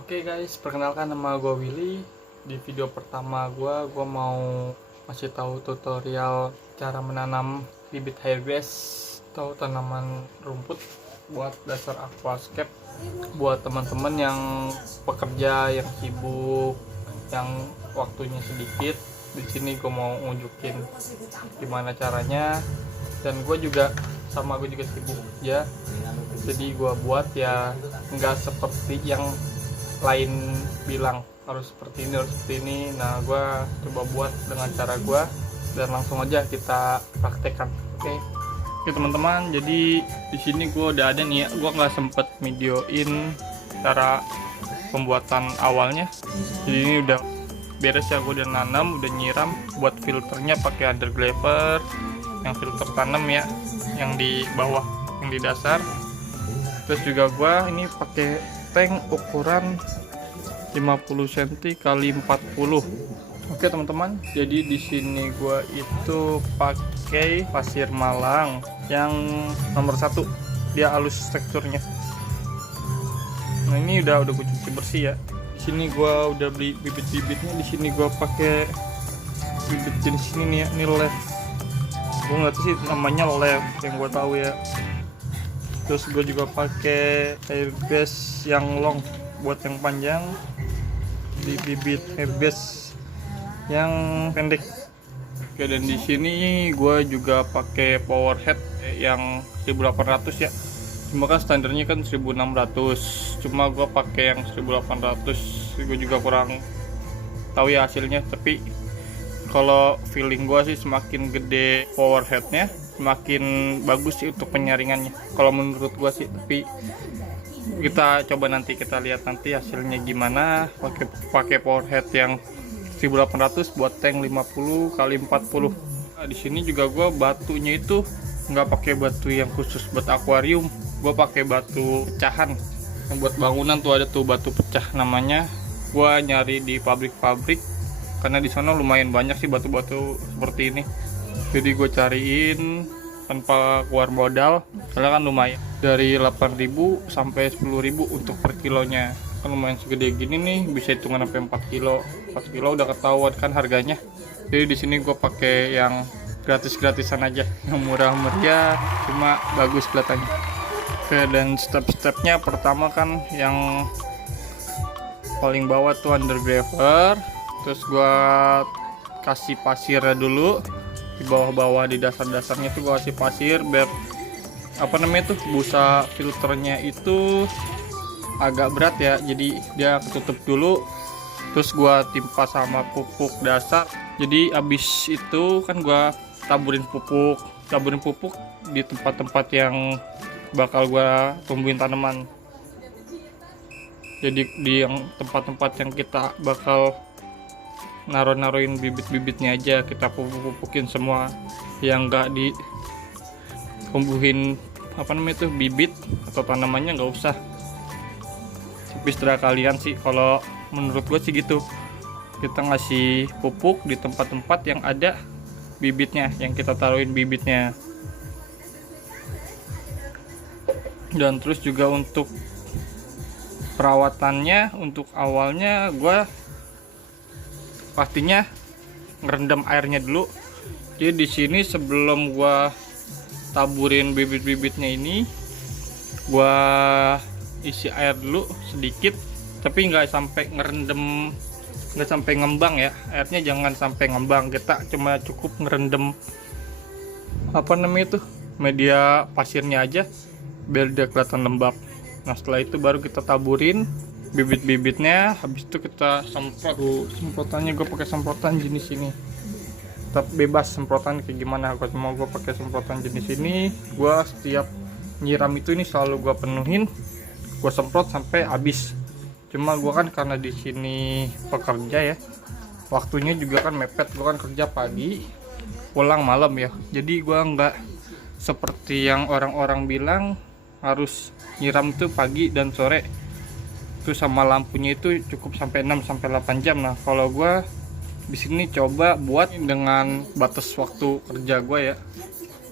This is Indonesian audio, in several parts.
Oke guys, perkenalkan nama gue Willy. Di video pertama gue mau kasih tahu tutorial cara menanam bibit hibiscus atau tanaman rumput buat dasar aquascape buat teman-teman yang pekerja, yang sibuk, yang waktunya sedikit. Di sini gue mau nunjukin gimana caranya, dan gue juga sibuk ya. Jadi gue buat ya nggak seperti yang lain bilang harus seperti ini. Nah, gue coba buat dengan cara gue, dan langsung aja kita praktekkan. Oke teman-teman, jadi di sini gue udah ada nih ya. Gue nggak sempet videoin cara pembuatan awalnya, jadi ini udah beres ya. Gue udah nanam, udah nyiram. Buat filternya pakai underglaper yang filter tanam ya, yang di bawah, yang di dasar. Terus juga gue ini pakai tank ukuran 50 cm kali 40. Oke teman-teman, jadi di sini gua itu pakai pasir Malang yang nomor 1. Dia halus teksturnya. Nah, ini udah gue cuci bersih ya. Di sini gua udah beli bibit-bibitnya. Di sini gua pakai bibit jenis ini nih ya, ini leaf. Gua nggak tahu sih namanya leaf, yang gua tahu ya. Terus gue juga pakai hibiscus yang long buat yang panjang, di bibit hibiscus yang pendek. Oke, dan di sini gue juga pakai power head yang 1800 ya. Cuma kan standarnya kan 1600. Cuma gue pakai yang 1800. Gue juga kurang tahu ya hasilnya, tapi kalau feeling gue sih semakin gede power headnya semakin bagus sih untuk penyaringannya kalau menurut gua sih. Tapi kita coba nanti, kita lihat nanti hasilnya gimana. Pakai power head yang 1800 buat tank 50 kali 40. Nah, di sini juga gua batunya itu nggak pakai batu yang khusus buat akuarium. Gua pakai batu pecahan yang buat bangunan tuh, ada tuh batu pecah namanya. Gua nyari di pabrik-pabrik karena di sana lumayan banyak sih batu-batu seperti ini. Jadi gue cariin tanpa keluar modal, karena kan lumayan, dari 8.000 sampai 10.000 untuk per kilonya. Kan lumayan segede gini nih, bisa hitungan sampai 4 kilo. 4 kilo udah ketahuan kan harganya. Jadi di sini gue pakai yang gratis-gratisan aja, yang murah meriah cuma bagus kelihatannya. Oke, dan step-stepnya pertama kan yang paling bawah tuh undergraver. Terus gue kasih pasirnya dulu di bawah-bawah, di dasar-dasarnya tuh gue kasih pasir biar tuh busa filternya itu agak berat ya, jadi dia ketutup dulu. Terus gue timpa sama pupuk dasar. Jadi abis itu kan gue taburin pupuk di tempat-tempat yang bakal gue tumbuhin tanaman. Jadi di yang tempat-tempat yang kita bakal naruhin bibit-bibitnya aja kita pupukin semua, yang enggak ditumbuhin bibit atau tanamannya nggak usah. Tapi setelah kalian sih, kalau menurut gue sih gitu, kita ngasih pupuk di tempat-tempat yang ada bibitnya, yang kita taruhin bibitnya. Dan terus juga untuk perawatannya, untuk awalnya gue pastinya ngerendam airnya dulu. Jadi di sini sebelum gua taburin bibit-bibitnya ini, gua isi air dulu sedikit, tapi nggak sampai ngerendam, nggak sampai ngembang ya. Airnya jangan sampai ngembang, kita cuma cukup ngerendam media pasirnya aja biar dia kelihatan lembab. Nah, setelah itu baru kita taburin bibit-bibitnya. Habis itu kita semprot. Semprotannya gue pakai semprotan jenis ini, tetap bebas semprotan kayak gimana. Gue pakai semprotan jenis ini. Gue setiap nyiram itu ini selalu gue penuhin, gue semprot sampai habis. Cuma gue kan karena di sini pekerja ya, waktunya juga kan mepet. Gue kan kerja pagi pulang malam ya, jadi gue nggak seperti yang orang-orang bilang harus nyiram tuh pagi dan sore. Itu sama lampunya itu cukup sampai 6 sampai 8 jam. Nah, kalau gue di sini coba buat dengan batas waktu kerja gue ya.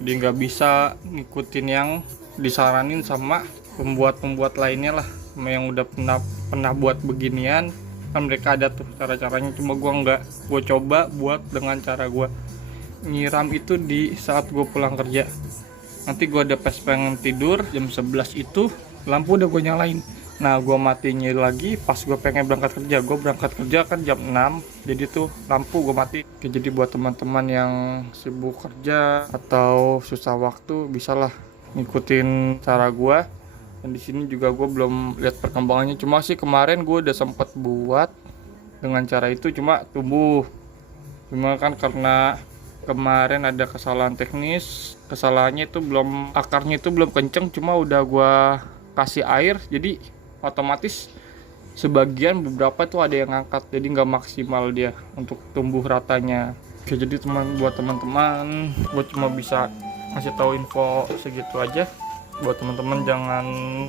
Jadi nggak bisa ngikutin yang disaranin sama pembuat lainnya lah, yang udah pernah pernah buat beginian, kan mereka ada tuh cara-caranya, cuma gue nggak. Gue coba buat dengan cara gue nyiram itu di saat gue pulang kerja. Nanti gue ada pas pengen tidur jam 11 itu lampu udah gue nyalain. Nah gue matinya lagi pas gue pengen berangkat kerja. Gue berangkat kerja kan jam 6, jadi tuh lampu gue mati. Oke, jadi buat teman-teman yang sibuk kerja atau susah waktu, bisalah ngikutin cara gue. Dan di sini juga gue belum lihat perkembangannya, cuma sih kemarin gue udah sempet buat dengan cara itu, cuma tumbuh. Cuma kan karena kemarin ada kesalahan teknis, kesalahannya itu belum, akarnya itu belum kenceng, cuma udah gue kasih air, jadi otomatis sebagian beberapa tuh ada yang ngangkat, jadi nggak maksimal dia untuk tumbuh ratanya. Oke, jadi buat teman-teman, gue cuma bisa ngasih tahu info segitu aja. Buat teman-teman jangan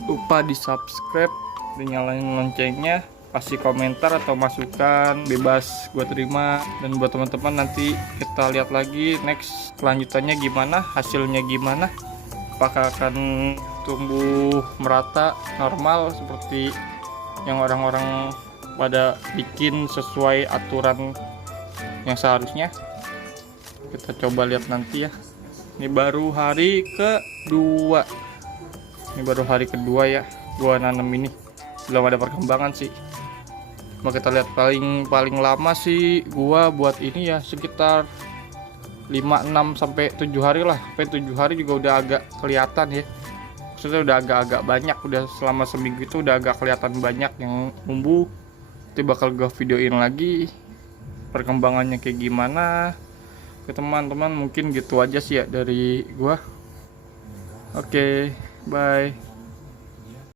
lupa di subscribe, dinyalain loncengnya, kasih komentar atau masukan bebas gue terima. Dan buat teman-teman nanti kita lihat lagi next kelanjutannya gimana, hasilnya gimana, apakah akan tumbuh merata normal seperti yang orang-orang pada bikin sesuai aturan yang seharusnya. Kita coba lihat nanti ya. Ini baru hari kedua. Ini baru hari kedua ya gua nanam ini, belum ada perkembangan sih. Mau kita lihat paling lama sih gua buat ini ya sekitar 5, 6 sampai 7 hari lah. Sampai 7 hari juga udah agak kelihatan ya. Maksudnya udah agak banyak, udah selama seminggu itu udah agak kelihatan banyak yang tumbuh. Nanti bakal gua videoin lagi perkembangannya kayak gimana. Oke teman-teman, mungkin gitu aja sih ya dari gua. Oke, bye.